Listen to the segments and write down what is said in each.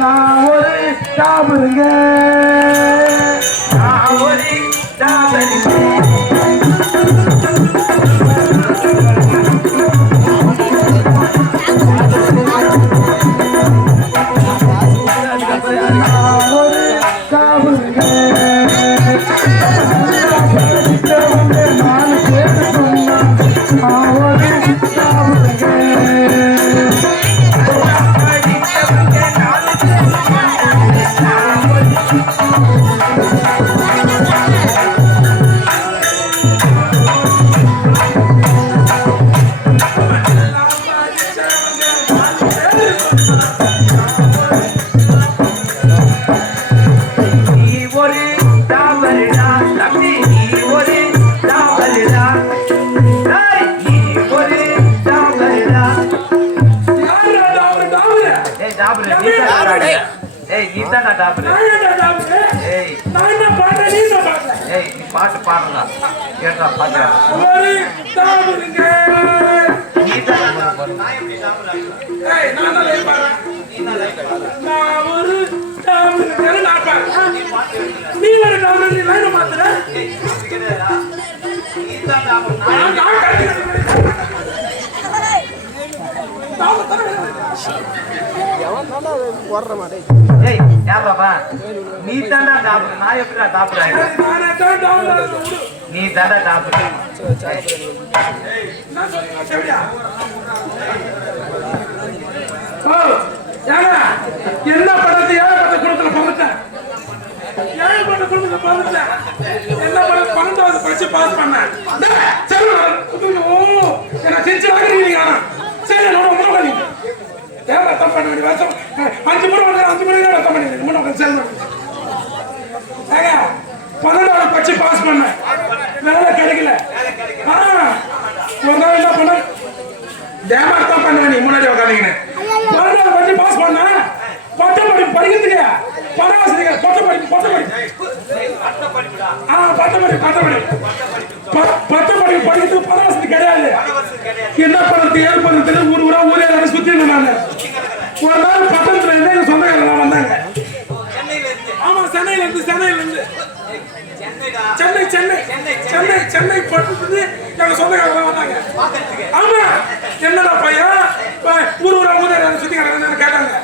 நான் ஒரு டாபருங்க, நான் ஒரு டாபருங்க. பாட்டு பாடுறா கேட்டா பாட்டு நீ தாண்டா டாப்பு, நான் எப்படிடா டாப்பு? நீ தாண்டா டாப்பு. என்ன படத்தை ஏழப்பட்ட குளத்துல பகுத்தேன், ஏழப்பட்ட குளத்துல பகுத்தேன். என்ன படம் 12வது படிச்சு பாஸ் பண்ணேன். சரி என்ன செஞ்சு வாங்கிருக்கீங்க. சரி என்னோட ரத்தம் பண்ண வேண்டிய வருஷம் 5 முறை வந்து 5 முறை ரத்தம் பண்ணி முன்ன செல்வம் ஏங்க 12வது பட்சி பாஸ் பண்ணேன் வேலை கிடைக்கல ஒரு நாள் என்ன பண்ண தேமார்த்தம் பண்ணுவேன் நீ முன்னாடி உட்காந்துக்கினேன் 12வது பட்சி பாஸ் பண்ண பட்ட படிப்பு படிக்கிறதுக்கு பரவாசிரியர் பட்ட படிப்பு படிக்கிறதுக்கு பரவாசிரியர் கிடையாது என்ன பண்றது ஏது பண்றது ஊரா ஊரே சுத்தி நான் ஒரு நாள் பட்டணத்துல இருந்து எங்க சொந்தக்காரங்க வந்தாங்க ஆமா சென்னையில இருந்து சென்னை பட்டணத்துல எங்க சொந்தக்காரங்க வந்தாங்க ஆமா என்னடா பையன் ஊரா ஊரே சுத்தி கேட்டாங்க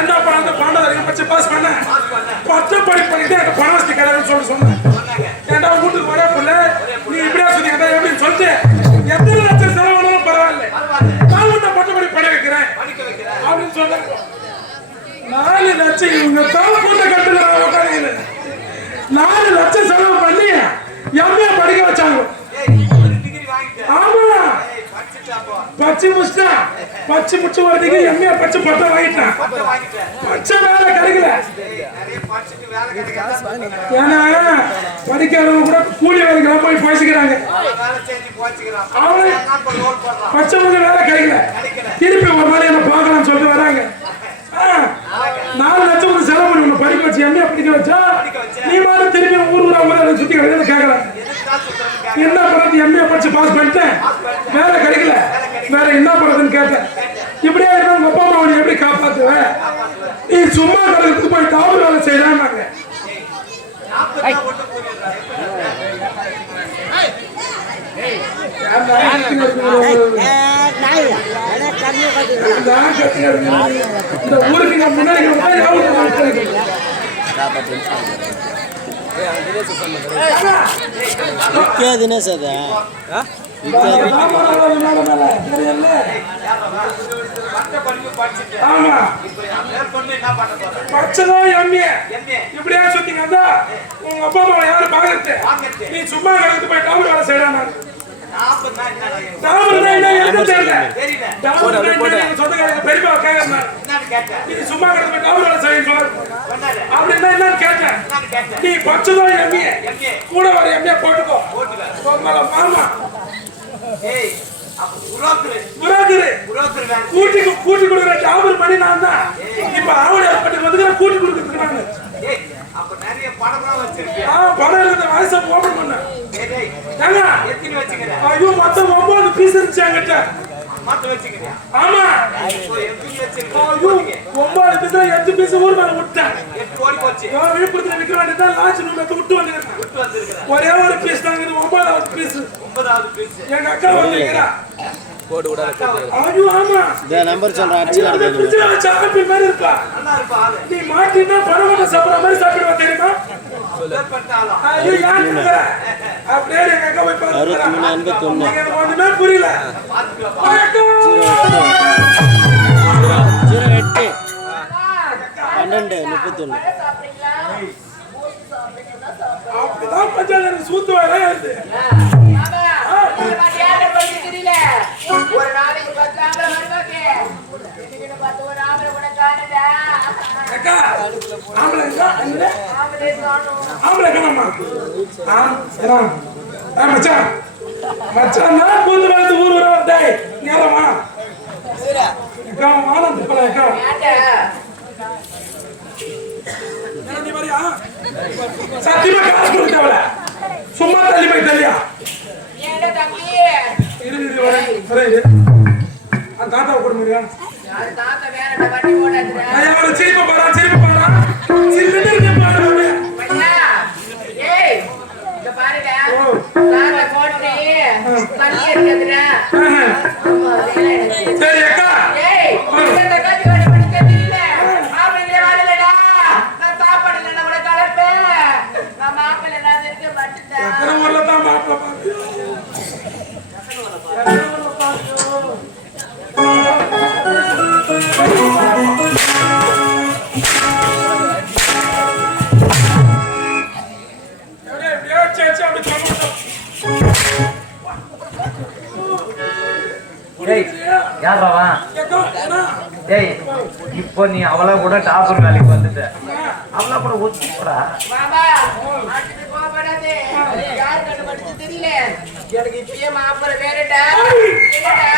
என்ன பண்ண பாண்டவர்கள் பட்சி பாஸ் பண்ண பட்ட படிப்பு பண்ணிட்டு எனக்கு பரவாசி கிடையாதுன்னு சொன்னேன் ஏன்டா வீட்டுக்கு வர பிள்ளை நீ இப்படியா சுத்தி கேட்டா எப்படின்னு சொல்லிட்டு எத்தனை லட்சம் செலவானாலும் பரவாயில்ல நான் உன்னை பட்ட படிப்பு பண்ண வைக்கிறேன் அப்படின்னு சொன்னாங்க 4 லட்சம் இவங்க தான் கூட்ட கட்டுல உட்காந்து 4 லட்சம் செலவு பண்ணி எம்ஏ படிக்க வச்சாங்க ஆமா பச்சை முடிச்சு ஒரு டிகிரி எம்ஏ பச்சை பட்டம் வாங்கிட்டேன் பச்சை வேலை கிடைக்கல ஏன்னா படிக்கிறவங்க கூட கூலி வேலைக்கு போய் பேசிக்கிறாங்க பச்சை முடிச்ச வேலை கிடைக்கல திருப்பி ஒரு மாதிரி என்ன பார்க்கலாம்னு சொல்லிட்டு வராங்க 4 லட்சம் வந்து செலவு பண்ணி உன்னை படிக்க வச்சு எம்ஏ படிக்க வச்சா நீ மாதிரி திருப்பி ஊரா சுத்தி கிடையாது கேட்கலாம் என்ன பண்றது எம்ஏ படிச்சு பாஸ் பண்ணிட்டேன் வேலை கிடைக்கல வேற என்ன பண்றதுன்னு கேட்டேன் இப்படியே இருந்தா உங்க அப்பா அம்மா எப்படி காப்பாத்துவேன் நீ சும்மா கடலுக்கு போய் டாபர் வேலை செய்யறாங்க இந்த ஊருக்கு முன்னாடி दिनेश இப்படியா சுத்திங்க உங்க அப்பா அம்மா யாரு பாக்குறது நீ சும்மா கலந்து போய் டாபர் வேலை செய்யறாங்க சும்மா நீ பச்சதோ எம்ஏ கூட வர எம்ஏ போட்டுக்கோ மாமா கூட்டி கொடுக்குற டாபர் பண்ணி நான் தான் இப்ப ஆவணப்பட்டு வந்து கூட்டி கொடுக்குறதுக்கு நானு படம் இருந்த வயசை ஓபன் பண்ண ஐயோ மொத்தம் 9 பீஸ் இருந்துச்சு என்கிட்ட ஆமா ஐயோ 9 பீஸ்ல 8 பீஸ் ஊர் மேல விட்டேன் விழுப்புரத்துல விற்க வேண்டியதான் லாட்சி ரூம் விட்டு வந்துருக்கேன் ஒரே ஒரு பீஸ் தான் 9வது பீஸ் எங்க அக்கா வந்துருக்கிறா ஐயோ ஆமா நம்பர் சொல்றேன் அடிச்சு மாதிரி இருக்கா நீ மாட்டினா பரவன சாப்பிடுற மாதிரி சாப்பிடுவா தெரியுமா ஐயோ யாரு அப்படியே எங்க அக்கா போய் பாருங்க ஒண்ணுமே புரியல 08 12 31 அப்படிதான் பஞ்சாயத்து சூத்து வர வருது ஒரு நாளைக்கு 10 ஆம்பளை வருவாங்க இன்னைக்கு 10 ஒரு ஆம்பளை கூட காணடா அக்கா ஆம்பளை காணோமா மச்சான் நான் கூந்து வந்து ஊர் டேய் நேரமா அக்கா ஆனந்த் போல அக்கா நீ வரியா சத்தியமா காசு கொடுத்தவள சும்மா தள்ளி போய் தள்ளியா ஏன்டா தம்பி இரு வரேன் அந்த தாத்தா கூட முடியா யார் தாத்தா வேறடா வண்டி ஓடாதுடா நான் அவளை சிரிப்ப பாறா சிரின்னு பாரு பையா ஏய் இங்க பாருடா தாத்தா போட்றீ தண்ணி இருக்குதுடா ஆமா சரி அக்கா ஏய் இந்த கட்டி வாடி படிக்கிறது இல்ல ஆம்பளை வாடலடா நான் சாப்பாடு இல்ல கூட கலப்பேன் நான் மாப்பிள்ளை நான் இருக்க மாட்டேன் எத்தனை ஊர்ல தான் மாப்பிள்ளை பாரு வா கேட்கும் ஏன்னா டேய் இப்போ நீ அவளா கூட டாப்பர் வேலைக்கு வந்துட்ட அவளா கூட ஒத்துக்கூடா மாமா மாட்டுக்கு கோபப்படாதே யார் கண்டுபிடிச்சு தெரியல எனக்கு இப்பயே மாப்பிள்ளை வேறடா என்னடா